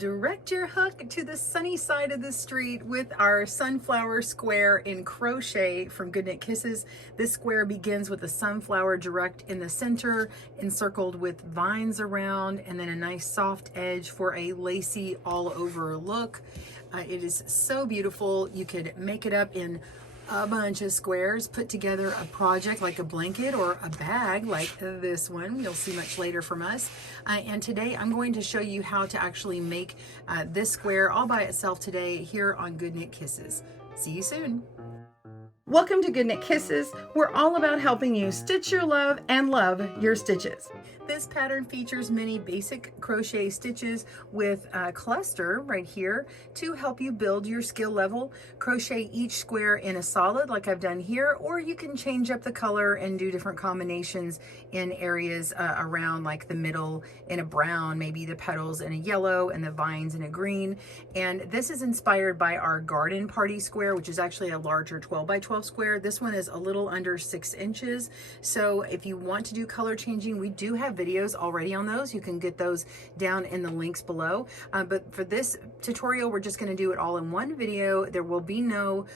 Direct your hook to the sunny side of the street with our sunflower square in crochet from GoodKnit Kisses. This square begins with a sunflower direct in the center, encircled with vines around, and then a nice soft edge for a lacy all over look. It is so beautiful. You could make it up in a bunch of squares, put together a project like a blanket or a bag like this one you'll see much later from us. And today I'm going to show you how to actually make this square all by itself today here on GoodKnit Kisses. See you soon. Welcome to GoodKnit Kisses. We're all about helping you stitch your love and love your stitches. This pattern features many basic crochet stitches with a cluster right here to help you build your skill level. Crochet each square in a solid like I've done here, or you can change up the color and do different combinations in areas around, like the middle in a brown, maybe the petals in a yellow and the vines in a green. And this is inspired by our garden party square, which is actually a larger 12 by 12 square. This one is a little under 6 inches. So if you want to do color changing, we do have videos already on those. You can get those down in the links below. But for this tutorial, we're just going to do it all in one video. There will be no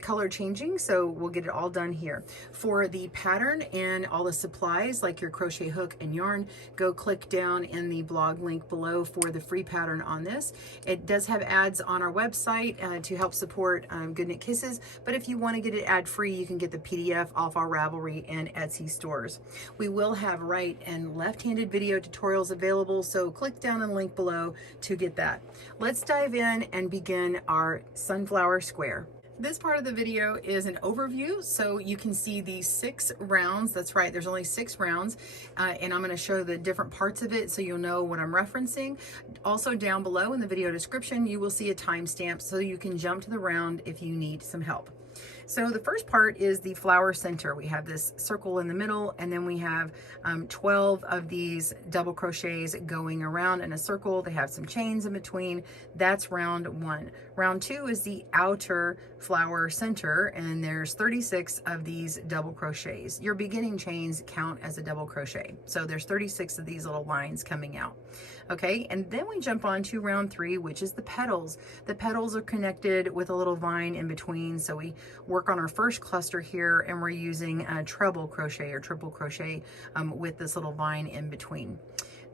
color changing, so we'll get it all done here. For the pattern and all the supplies like your crochet hook and yarn, go click down in the blog link below for the free pattern on this. It does have ads on our website to help support GoodKnit Kisses, but if you want to get it ad free, you can get the PDF off our Ravelry and Etsy stores. We will have right and left-handed video tutorials available, so click down in the link below to get that. Let's dive in and begin our sunflower square. This part of the video is an overview, so you can see the 6 rounds. That's right, there's only 6 rounds, and I'm going to show the different parts of it so you'll know what I'm referencing. Also down below in the video description, you will see a timestamp so you can jump to the round if you need some help. So the first part is the flower center. We have this circle in the middle, and then we have 12 of these double crochets going around in a circle. They have some chains in between. That's round 1. Round 2 is the outer flower center, and there's 36 of these double crochets. Your beginning chains count as a double crochet. So there's 36 of these little lines coming out. Okay, and then we jump on to round 3, which is the petals. The petals are connected with a little vine in between, so we work on our first cluster here, and we're using a treble crochet or triple crochet with this little vine in between.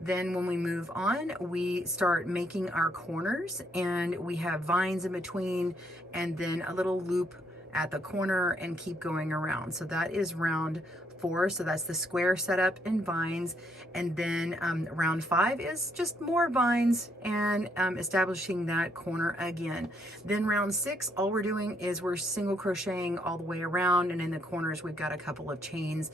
Then when we move on, we start making our corners, and we have vines in between, and then a little loop at the corner, and keep going around. So that is round 4. So that's the square setup and vines. And then round 5 is just more vines and establishing that corner again. Then round 6, all we're doing is we're single crocheting all the way around, and in the corners we've got a couple of chains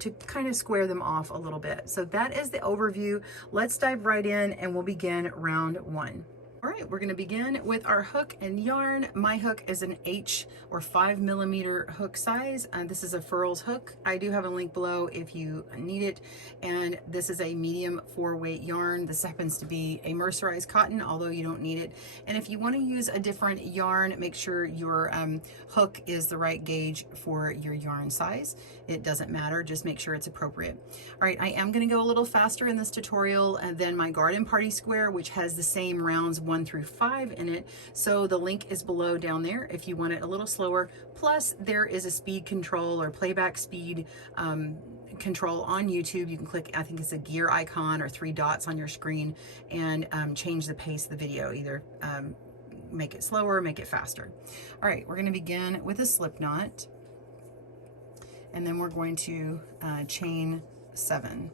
to kind of square them off a little bit. So that is the overview. Let's dive right in, and we'll begin round 1. All right, we're going to begin with our hook and yarn. My hook is an H or 5mm hook size. This is a Furls hook. I do have a link below if you need it. And this is a medium 4-weight yarn. This happens to be a mercerized cotton, although you don't need it. And if you want to use a different yarn, make sure your hook is the right gauge for your yarn size. It doesn't matter, just make sure it's appropriate. All right, I am going to go a little faster in this tutorial than my garden party square, which has the same rounds 1 through 5 in it. So the link is below down there if you want it a little slower. Plus there is a speed control or playback speed control on YouTube. You can click, I think it's a gear icon or 3 dots on your screen, and change the pace of the video, either make it slower, make it faster. All right, we're going to begin with a slip knot, and then we're going to chain 7.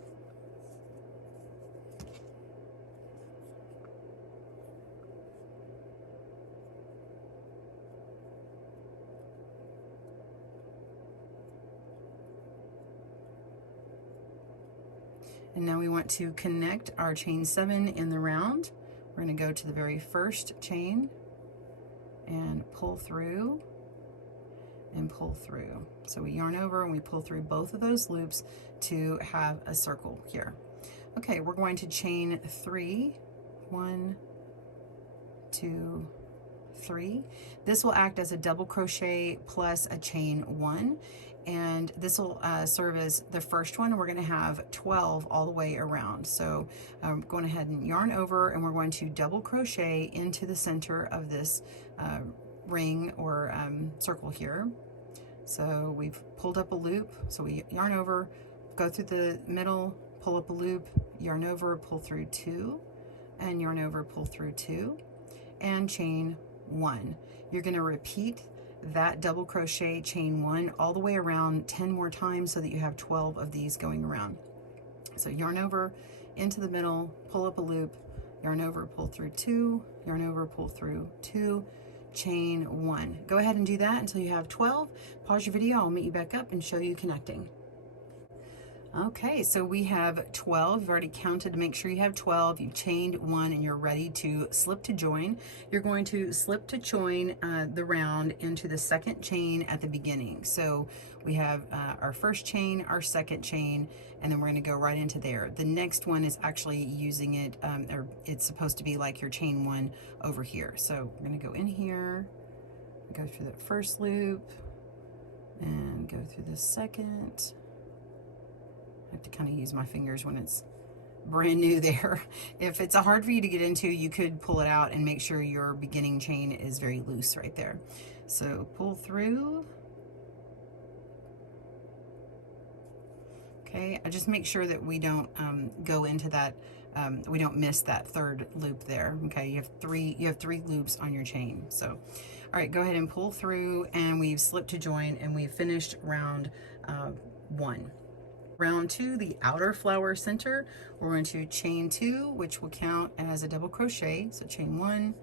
And now we want to connect our chain 7 in the round. We're going to go to the very first chain and pull through and pull through. So we yarn over and we pull through both of those loops to have a circle here. Okay, we're going to chain 3. 1, 2, 3. This will act as a double crochet plus a chain 1. and this will serve as the first one. We're going to have 12 all the way around. So I'm going ahead and yarn over, and we're going to double crochet into the center of this ring or circle here. So we've pulled up a loop, so we yarn over, go through the middle, pull up a loop, yarn over, pull through 2, and yarn over, pull through 2, and chain 1. You're going to repeat that double crochet, chain 1 all the way around 10 more times so that you have 12 of these going around. So yarn over into the middle, pull up a loop, yarn over, pull through 2, yarn over, pull through 2, chain 1. Go ahead and do that until you have 12. Pause your video, I'll meet you back up and show you connecting. Okay, so we have 12. You've already counted to make sure you have 12. You've chained 1 and you're ready to slip to join. You're going to slip to join the round into the second chain at the beginning. So we have our first chain, our second chain, and then we're going to go right into there. The next one is actually using it, or it's supposed to be like your chain 1 over here. So we're going to go in here, go through that first loop, and go through the second. I have to kind of use my fingers when it's brand new there. If it's hard for you to get into, you could pull it out and make sure your beginning chain is very loose right there. So pull through. Okay, I just make sure that we don't go into that, we don't miss that third loop there. Okay, you have three loops on your chain. So, all right, go ahead and pull through, and we've slipped to join, and we've finished round 1. Round 2, the outer flower center, we're going to chain 2, which will count as a double crochet. So chain 1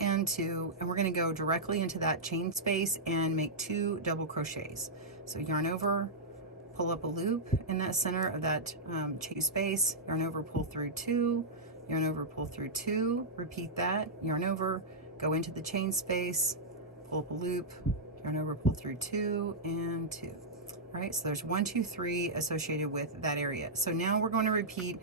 and 2, and we're going to go directly into that chain space and make 2 double crochets. So yarn over, pull up a loop in that center of that chain space, yarn over, pull through 2, yarn over, pull through 2, repeat that, yarn over, go into the chain space, pull up a loop, yarn over, pull through 2 and 2. Right, so there's 1, 2, 3 associated with that area. So now we're going to repeat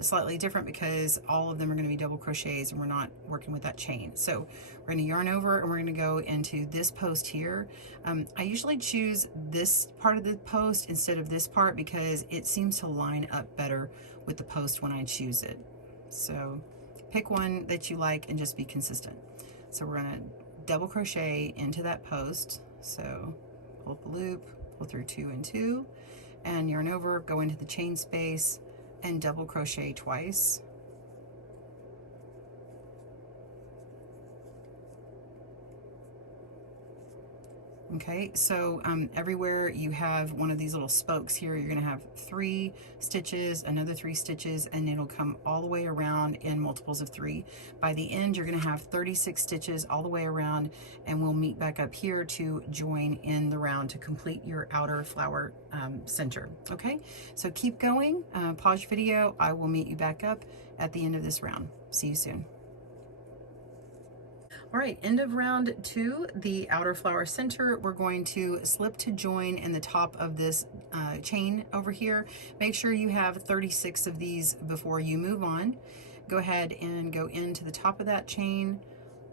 slightly different because all of them are going to be double crochets and we're not working with that chain. So we're going to yarn over and we're going to go into this post here. I usually choose this part of the post instead of this part because it seems to line up better with the post when I choose it. So pick one that you like and just be consistent. So we're going to double crochet into that post. So pull up a loop, pull through 2 and 2, and yarn over, go into the chain space and double crochet twice. Okay, so everywhere you have one of these little spokes here, you're going to have 3 stitches, another 3 stitches, and it'll come all the way around in multiples of 3. By the end, you're going to have 36 stitches all the way around, and we'll meet back up here to join in the round to complete your outer flower center. Okay, so keep going, pause your video. I will meet you back up at the end of this round. See you soon. All right, end of round 2, the outer flower center, we're going to slip to join in the top of this chain over here. Make sure you have 36 of these before you move on. Go ahead and go into the top of that chain,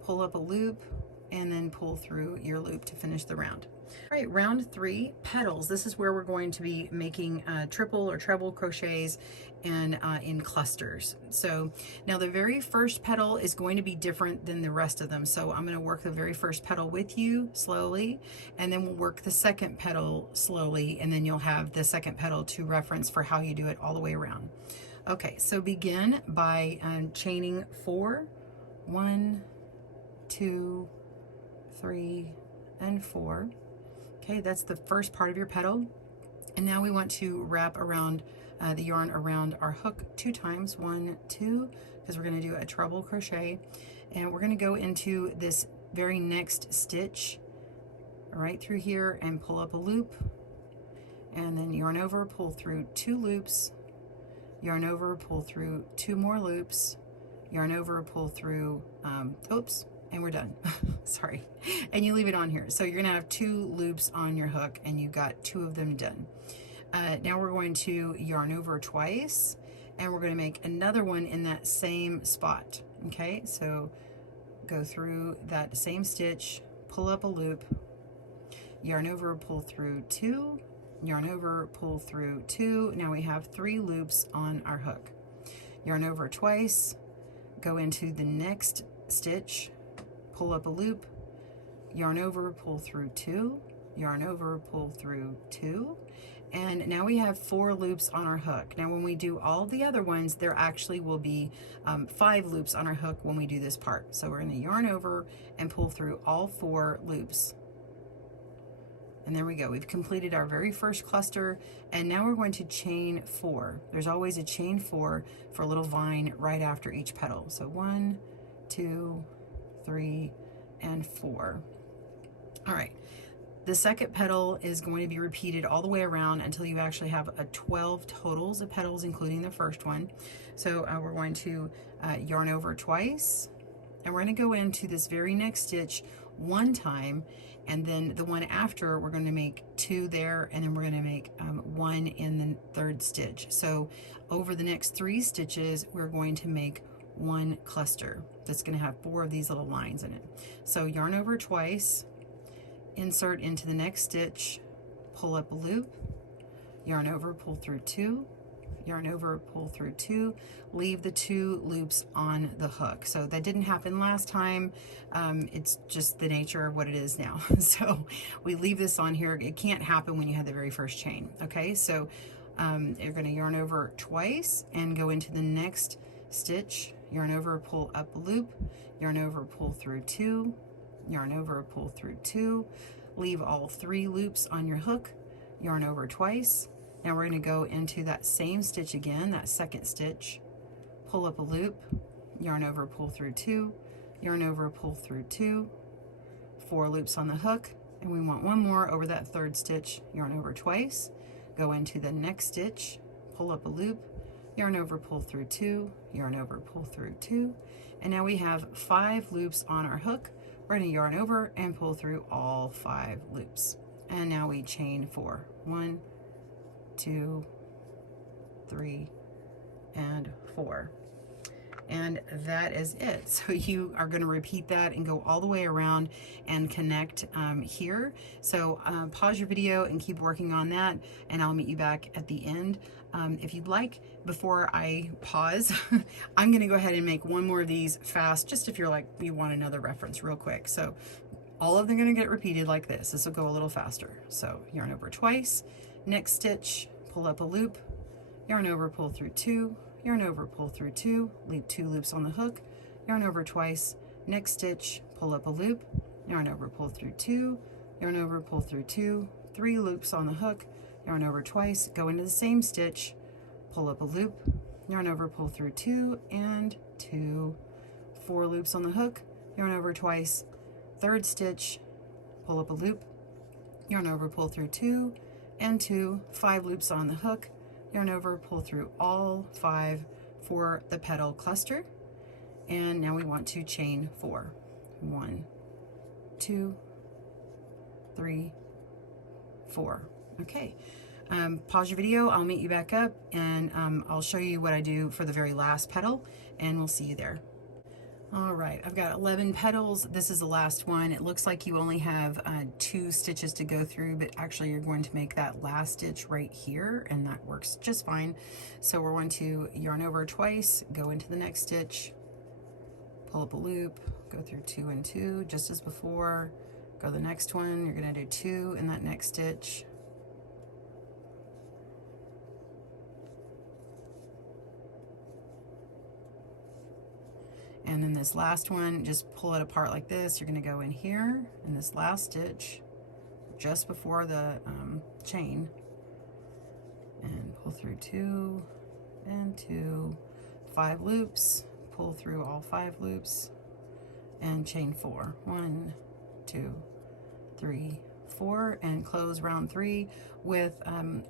pull up a loop, and then pull through your loop to finish the round. All right, round 3, petals. This is where we're going to be making triple or treble crochets and in clusters. So now the very first petal is going to be different than the rest of them. So I'm going to work the very first petal with you slowly, and then we'll work the second petal slowly, and then you'll have the second petal to reference for how you do it all the way around. Okay, so begin by chaining 4, 1, 2, 3, and 4. Okay, that's the first part of your petal. And now we want to wrap around the yarn around our hook 2 times, 1, 2, because we're going to do a treble crochet. And we're going to go into this very next stitch right through here and pull up a loop, and then yarn over, pull through 2 loops, yarn over, pull through 2 more loops, yarn over, pull through, oops, and we're done. Sorry. And you leave it on here. So you're gonna have 2 loops on your hook and you've got 2 of them done. Now we're going to yarn over twice, and we're going to make another one in that same spot. Okay, so go through that same stitch, pull up a loop, yarn over, pull through 2, yarn over, pull through 2. Now we have 3 loops on our hook. Yarn over twice, go into the next stitch, pull up a loop, yarn over, pull through 2, yarn over, pull through 2, and now we have 4 loops on our hook. Now when we do all the other ones, there actually will be 5 loops on our hook when we do this part. So we're going to yarn over and pull through all 4 loops. And there we go. We've completed our very first cluster, and now we're going to chain 4. There's always a chain 4 for a little vine right after each petal. So 1, 2, 3, and 4. All right. The second petal is going to be repeated all the way around until you actually have 12 totals of petals, including the first one. So we're going to yarn over twice, and we're going to go into this very next stitch 1 time, and then the one after we're going to make 2 there, and then we're going to make 1 in the 3rd stitch. So over the next 3 stitches, we're going to make 1 cluster that's going to have 4 of these little lines in it. So yarn over twice, insert into the next stitch, pull up a loop, yarn over, pull through 2, yarn over, pull through 2, leave the 2 loops on the hook. So that didn't happen last time. It's just the nature of what it is now. So we leave this on here. It can't happen when you have the very first chain. Okay, so you're going to yarn over twice and go into the next stitch, yarn over, pull up a loop, yarn over, pull through 2, yarn over, pull through 2, leave all 3 loops on your hook, yarn over twice. Now we're going to go into that same stitch again, that 2nd stitch, pull up a loop, yarn over, pull through 2, yarn over, pull through 2, 4 loops on the hook, and we want 1 more over that 3rd stitch, yarn over twice, go into the next stitch, pull up a loop, yarn over, pull through 2, yarn over, pull through 2, and now we have 5 loops on our hook. We're going to yarn over and pull through all 5 loops. And now we chain 4. 1, 2, 3, and 4. And that is it. So you are going to repeat that and go all the way around and connect here. So pause your video and keep working on that, and I'll meet you back at the end. If you'd like, before I pause, I'm going to go ahead and make 1 more of these fast, just if you're like, you want another reference real quick. So all of them are going to get repeated like this. This will go a little faster. So yarn over twice, next stitch, pull up a loop, yarn over, pull through 2, yarn over, pull through 2, leave 2 loops on the hook, yarn over twice, next stitch, pull up a loop, yarn over, pull through 2, yarn over, pull through 2, 3 loops on the hook, yarn over twice, go into the same stitch, pull up a loop, yarn over, pull through 2, and 2, 4 loops on the hook, yarn over twice, 3rd stitch, pull up a loop, yarn over, pull through 2, and 2, 5 loops on the hook, yarn over, pull through all 5 for the petal cluster. And now we want to chain 4. 1, 2, 3, 4. Okay. Pause your video. I'll meet you back up, and I'll show you what I do for the very last petal, and we'll see you there. All right, I've got 11 petals. This is the last one. It looks like you only have 2 stitches to go through, but actually you're going to make that last stitch right here, and that works just fine. So we're going to yarn over twice, go into the next stitch, pull up a loop, go through 2 and 2, just as before. Go to the next one, you're gonna do 2 in that next stitch. And then this last one, just pull it apart like this. You're going to go in here in this last stitch just before the chain, and pull through 2 and 2, 5 loops, pull through all 5 loops, and chain 4. 1, 2, 3, 4, and close round 3 with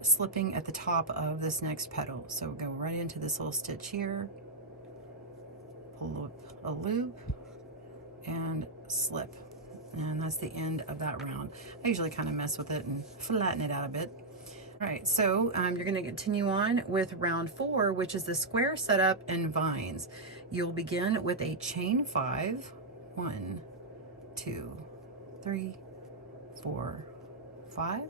slipping at the top of this next petal. So go right into this little stitch here, pull up a loop, and slip, and that's the end of that round. I usually kind of mess with it and flatten it out a bit. All right, so you're going to continue on with round 4, which is the square setup and vines. You'll begin with a chain 5. 1, 2, 3, 4, 5.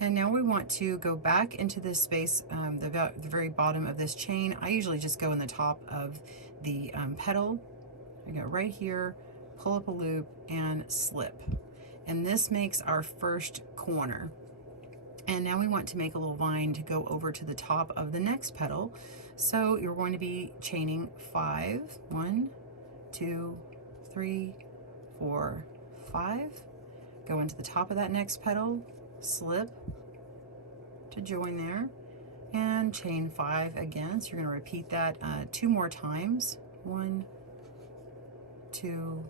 And now we want to go back into this space, the very bottom of this chain. I usually just go in the top of the petal. I go right here, pull up a loop and slip. And this makes our first corner. And now we want to make a little vine to go over to the top of the next petal. So you're going to be chaining 5, 1, 2, 3, 4, 5. Go into the top of that next petal, slip to join there, and chain 5 again. So you're going to repeat that 2 more times. 1, 2,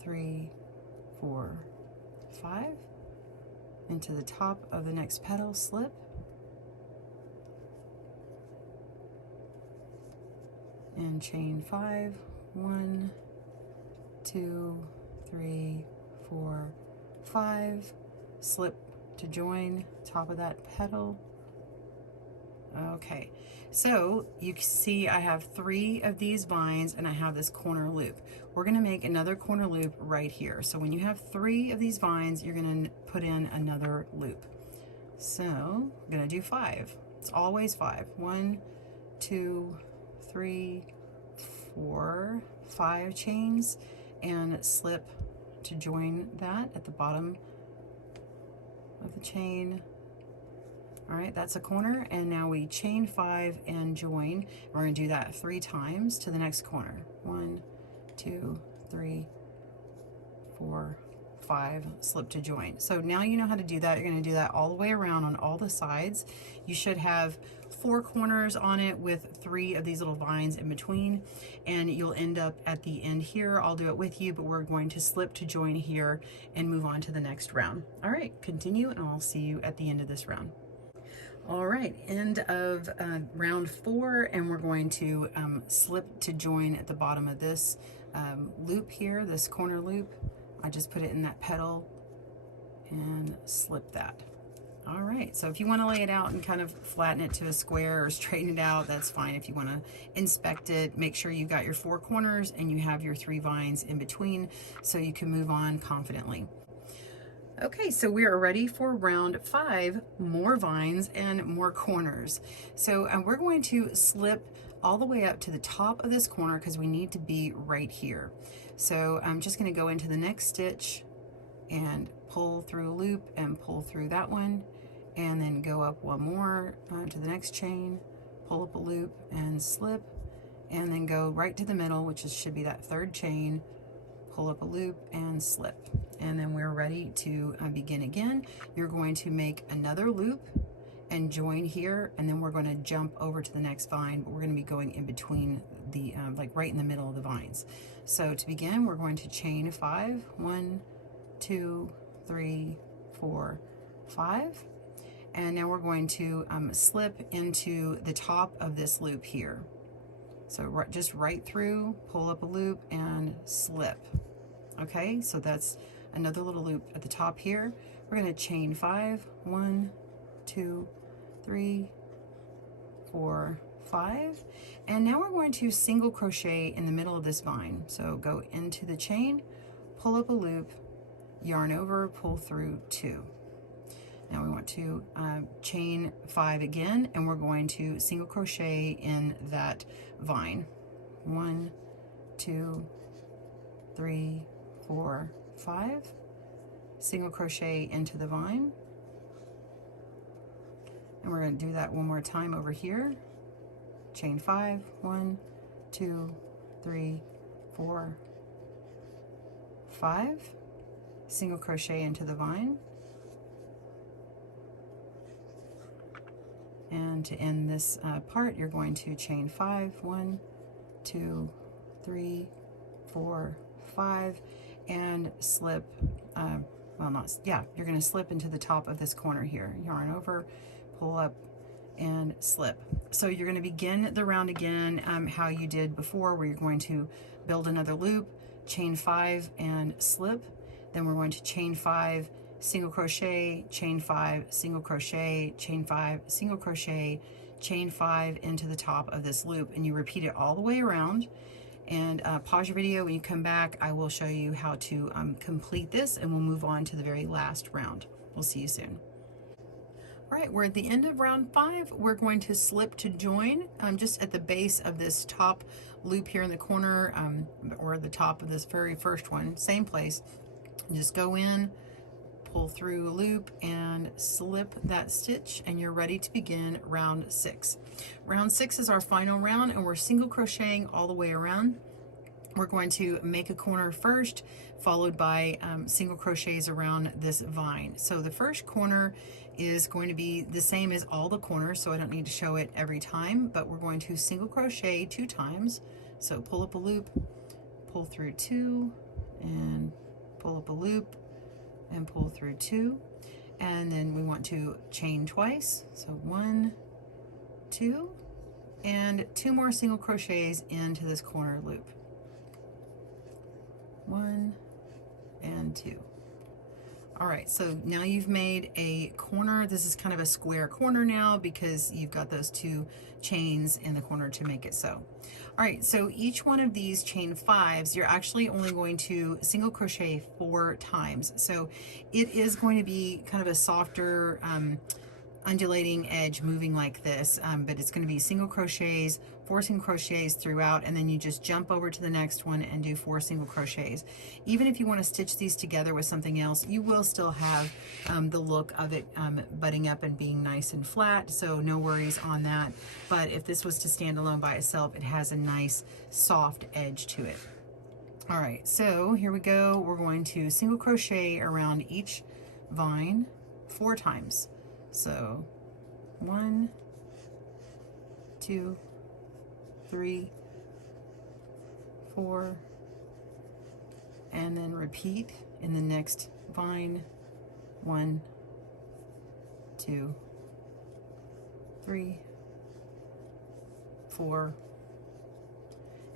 3, 4, 5. Into the top of the next petal, slip, and chain 5. 1, 2, 3, 4, 5. Slip to join top of that petal. Okay, so you see I have 3 of these vines and I have this corner loop. We're going to make another corner loop right here. So when you have 3 of these vines, you're going to put in another loop. So I'm going to do 5. It's always 5. 1, 2, 3, 4, 5 chains, and slip to join that at the bottom of the chain. All right, that's a corner, and now we chain 5 and join. We're going to do that 3 times to the next corner. 1, 2, 3, 4, 5, slip to join. So now you know how to do that. You're going to do that all the way around on all the sides. You should have 4 corners on it with 3 of these little vines in between, and you'll end up at the end here. I'll do it with you, but we're going to slip to join here and move on to the next round. All right, continue, and I'll see you at the end of this round. All right, end of round 4, and we're going to slip to join at the bottom of this loop here, this corner loop. I just put it in that petal and slip that. All right, so if you want to lay it out and kind of flatten it to a square or straighten it out, that's fine. If you want to inspect it, make sure you've got your 4 corners and you have your 3 vines in between so you can move on confidently. Okay, so we are ready for round 5, more vines and more corners. So we're going to slip all the way up to the top of this corner because we need to be right here. So I'm just going to go into the next stitch and pull through a loop and pull through that one, and then go up one more to the next chain, pull up a loop and slip, and then go right to the middle, which should be that 3rd chain, pull up a loop and slip. And then we're ready to begin again. You're going to make another loop and join here, and then we're going to jump over to the next vine, but we're going to be going in between the like right in the middle of the vines. So to begin, we're going to chain 5. 1, 2, 3, 4, 5. And now we're going to slip into the top of this loop here. So just right through, pull up a loop and slip. Okay, so that's another little loop at the top here. We're going to chain 5. 1, 2, 3, 4, 5. And now we're going to single crochet in the middle of this vine. So go into the chain, pull up a loop, yarn over, pull through 2. Now we want to chain 5 again, and we're going to single crochet in that vine. 1, 2, 3, 4, 5. Single crochet into the vine. And we're going to do that one more time over here. Chain 5. 1, 2, 3, 4, 5. Single crochet into the vine. And to end this part, you're going to chain 5. 1, 2, 3, 4, 5, and slip. You're going to slip into the top of this corner here. Yarn over, pull up, and slip. So you're going to begin the round again how you did before, where you're going to build another loop, chain 5, and slip. Then we're going to chain 5, single crochet, chain 5, single crochet, chain 5, single crochet, chain 5 into the top of this loop, and you repeat it all the way around. And pause your video. When you come back, I will show you how to complete this, and we'll move on to the very last round. We'll see you soon. All right, we're at the end of round 5. We're going to slip to join just at the base of this top loop here in the corner, or the top of this very first one, same place. Just go in, pull through a loop, and slip that stitch, and you're ready to begin round 6. Round 6 is our final round, and we're single crocheting all the way around. We're going to make a corner first, followed by single crochets around this vine. So the first corner is going to be the same as all the corners, so I don't need to show it every time, but we're going to single crochet 2 times. So pull up a loop, pull through 2, and pull up a loop, and pull through 2. And then we want to chain twice. So 1, 2, and 2 more single crochets into this corner loop. 1 and 2. All right, so now you've made a corner. This is kind of a square corner now because you've got those 2 chains in the corner to make it so. All right, so each one of these chain 5s, you're actually only going to single crochet 4 times. So it is going to be kind of a softer undulating edge moving like this, but it's going to be single crochets, 4 single crochets throughout, and then you just jump over to the next one and do 4 single crochets. Even if you want to stitch these together with something else, you will still have the look of it butting up and being nice and flat, so no worries on that. But if this was to stand alone by itself, it has a nice soft edge to it. All right, so here we go. We're going to single crochet around each vine 4 times. So 1, 2, 3, 4, and then repeat in the next vine. 1, 2, 3, 4,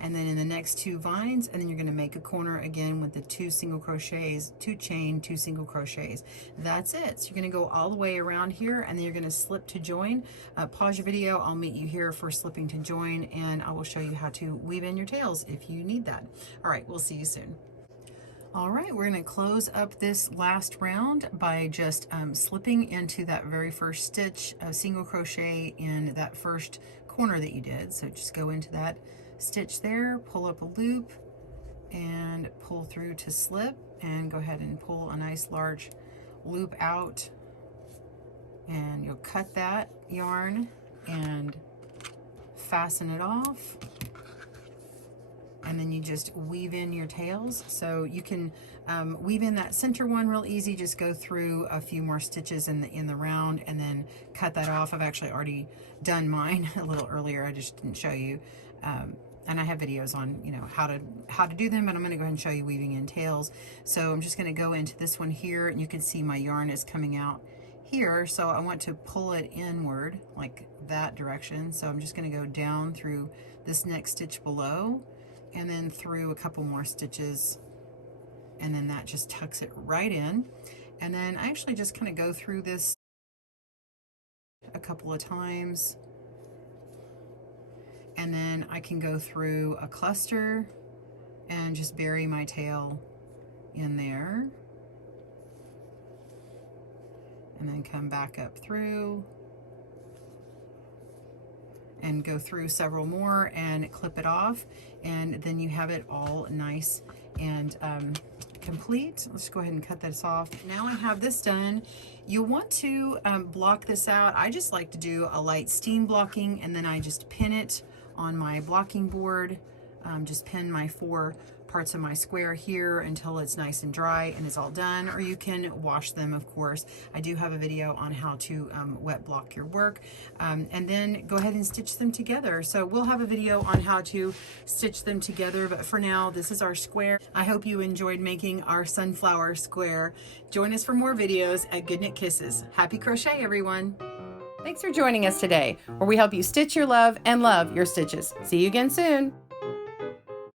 and then in the next 2 vines, and then you're going to make a corner again with the 2 single crochets, 2 chain, 2 single crochets. That's it. So you're going to go all the way around here, and then you're going to slip to join. Pause your video. I'll meet you here for slipping to join, and I will show you how to weave in your tails if you need that. All right, we'll see you soon. All right, we're going to close up this last round by just slipping into that very first stitch of single crochet in that first corner that you did. So just go into that stitch there, pull up a loop, and pull through to slip, and go ahead and pull a nice large loop out, and you'll cut that yarn and fasten it off, and then you just weave in your tails. So you can weave in that center one real easy. Just go through a few more stitches in the round and then cut that off. I've actually already done mine a little earlier. I just didn't show you. And I have videos on, you know, how to do them, but I'm going to go ahead and show you weaving in tails. So I'm just going to go into this one here, and you can see my yarn is coming out here. So I want to pull it inward like that direction. So I'm just going to go down through this next stitch below, and then through a couple more stitches, and then that just tucks it right in. And then I actually just kind of go through this a couple of times, and then I can go through a cluster and just bury my tail in there, and then come back up through and go through several more and clip it off, and then you have it all nice and complete. Let's go ahead and cut this off. Now I have this done. You'll want to block this out. I just like to do a light steam blocking, and then I just pin it on my blocking board. Just pin my 4 parts of my square here until it's nice and dry and it's all done, or you can wash them, of course. I do have a video on how to wet block your work, and then go ahead and stitch them together. So we'll have a video on how to stitch them together, but for now, this is our square. I hope you enjoyed making our sunflower square. Join us for more videos at GoodKnit Kisses. Happy crochet, everyone. Thanks for joining us today, where we help you stitch your love and love your stitches. See you again soon.